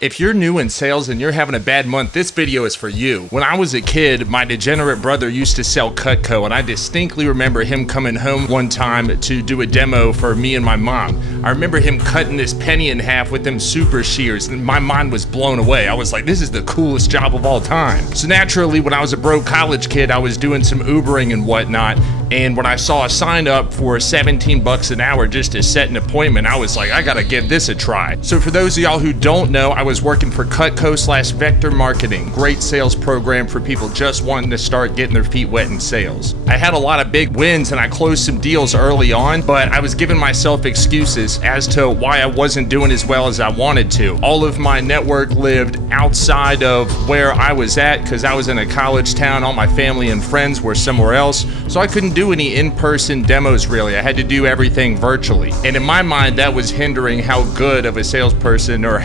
If you're new in sales and you're having a bad month, this video is for you. When I was a kid, my degenerate brother used to sell Cutco, and I distinctly remember him coming home one time to do a demo for me and my mom. I remember him cutting this penny in half with them super shears, and my mind was blown away. I was like, this is the coolest job of all time. So naturally, when I was a broke college kid, I was doing some Ubering and whatnot, and when I saw a sign up for 17 bucks an hour just to set an appointment, I was like, I gotta give this a try. So for those of y'all who don't know, I was working for Cutco/Vector Marketing, great sales program for people just wanting to start getting their feet wet in sales. I had a lot of big wins and I closed some deals early on, but I was giving myself excuses as to why I wasn't doing as well as I wanted to. All of my network lived outside of where I was at because I was in a college town. All my family and friends were somewhere else, so I couldn't do any in-person demos really. I had to do everything virtually. And in my mind, that was hindering how good of a salesperson or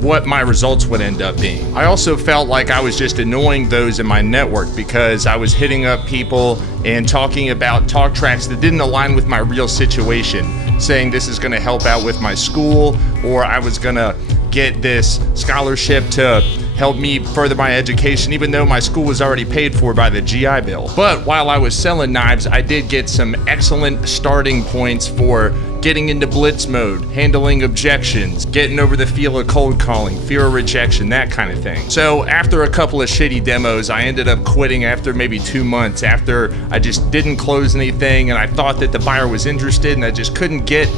what my results would end up being. I also felt like I was just annoying those in my network because I was hitting up people and talking about talk tracks that didn't align with my real situation, saying this is gonna help out with my school, or I was gonna get this scholarship to help me further my education, even though my school was already paid for by the GI Bill. But while I was selling knives, I did get some excellent starting points for getting into blitz mode, handling objections, getting over the feel of cold calling, fear of rejection, that kind of thing. So after a couple of shitty demos, I ended up quitting after maybe 2 months after I just didn't close anything and I thought that the buyer was interested and I just couldn't get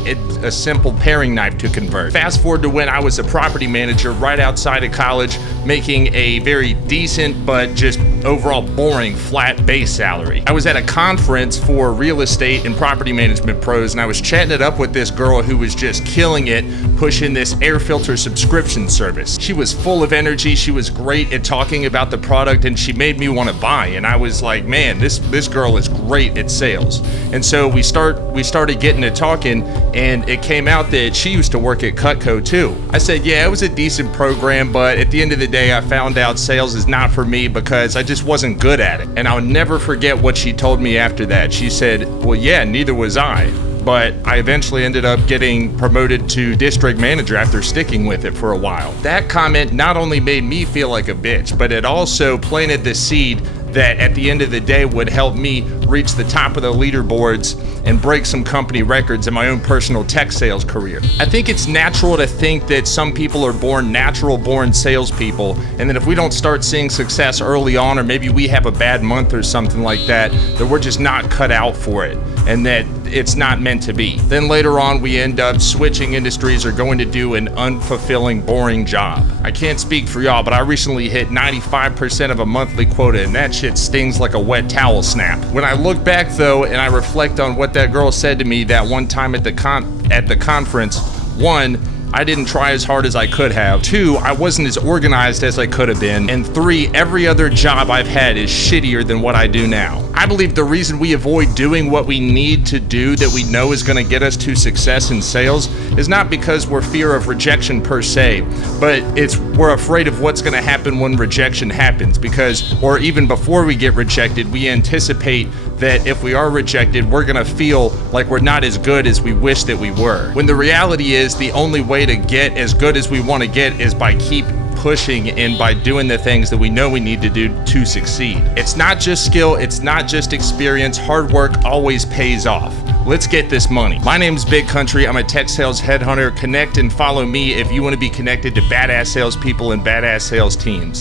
a simple paring knife to convert. Fast forward to when I was a property manager right outside of college, making a very decent but just overall boring flat base salary. I was at a conference for real estate and property management pros and I was chatting it up with this girl who was just killing it, pushing this air filter subscription service. She was full of energy, she was great at talking about the product, and she made me want to buy. And I was like, man, this girl is great at sales. And so we started getting to talking, and it came out that she used to work at Cutco too. I said, yeah, it was a decent program, but at the end of the day, I found out sales is not for me because I just wasn't good at it. And I'll never forget what she told me after that. She said, well, yeah, neither was I. But I eventually ended up getting promoted to district manager after sticking with it for a while. That comment not only made me feel like a bitch, but it also planted the seed that at the end of the day would help me reach the top of the leaderboards and break some company records in my own personal tech sales career. I think it's natural to think that some people are natural born salespeople, and that if we don't start seeing success early on, or maybe we have a bad month or something like that, that we're just not cut out for it, and that it's not meant to be. Then later on, we end up switching industries or going to do an unfulfilling, boring job. I can't speak for y'all, but I recently hit 95% of a monthly quota, and that shit stings like a wet towel snap. When I look back though, and I reflect on what that girl said to me that one time at the conference, 1, I didn't try as hard as I could have. 2, I wasn't as organized as I could have been. And 3, every other job I've had is shittier than what I do now. I believe the reason we avoid doing what we need to do that we know is gonna get us to success in sales is not because we're fear of rejection per se, but we're afraid of what's gonna happen when rejection happens, or even before we get rejected, we anticipate that if we are rejected, we're gonna feel like we're not as good as we wish that we were. When the reality is the only way to get as good as we wanna get is by keep pushing and by doing the things that we know we need to do to succeed. It's not just skill, it's not just experience. Hard work always pays off. Let's get this money. My name's Big Country. I'm a tech sales headhunter. Connect and follow me if you want to be connected to badass salespeople and badass sales teams.